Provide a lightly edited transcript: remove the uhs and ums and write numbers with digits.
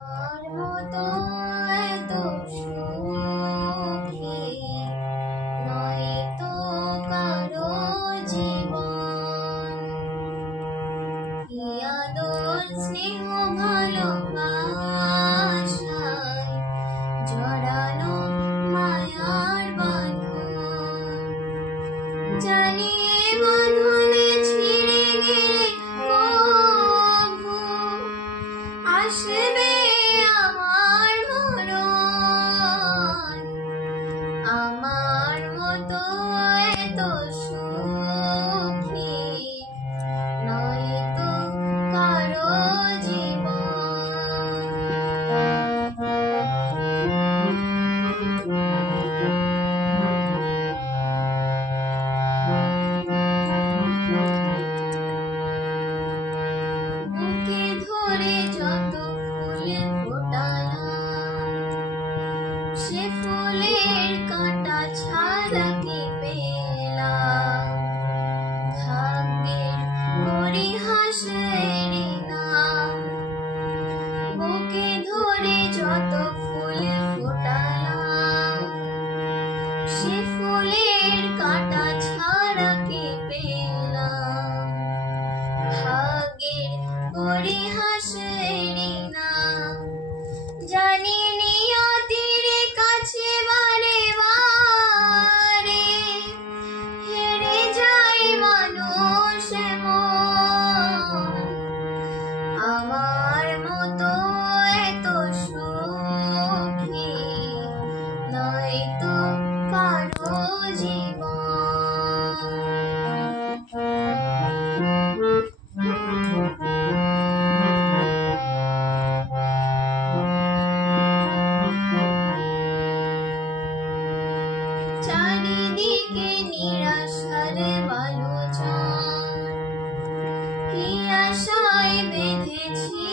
আর মতো এত সুখী নয়তো কারো জীবন। কি আদর স্নেহ ভালোবাসায় জড়ানো মায়ার বাঁধন। জ্বালিয়ে বাঁধনে ছিঁড়ে গেলে কভু আসবে আমার মরণ। আমার মতো এত সুখী নয়তো কারো জীবন। বুকে ধরে যত ফুল ফোটালাম, সে ফুলের কাঁটা ছাড়া কি পেলাম? ভাগ্যের পরিহাসেরই নাম। বুকে ধরে যত ফুল ফোটালাম, সে ফুলের কাঁটা ছাড়া কি পেলাম? ভাগ্যের পরিহাসেরই নাম। জানি নিয়তির কাছে বারে বারে হেরে যায় মানুষ মন। আমার মতো এত সুখী নয়তো কারো জীবন। চারিদিকে নিরাশার বালুচর, কি আশায় বেঁধেছি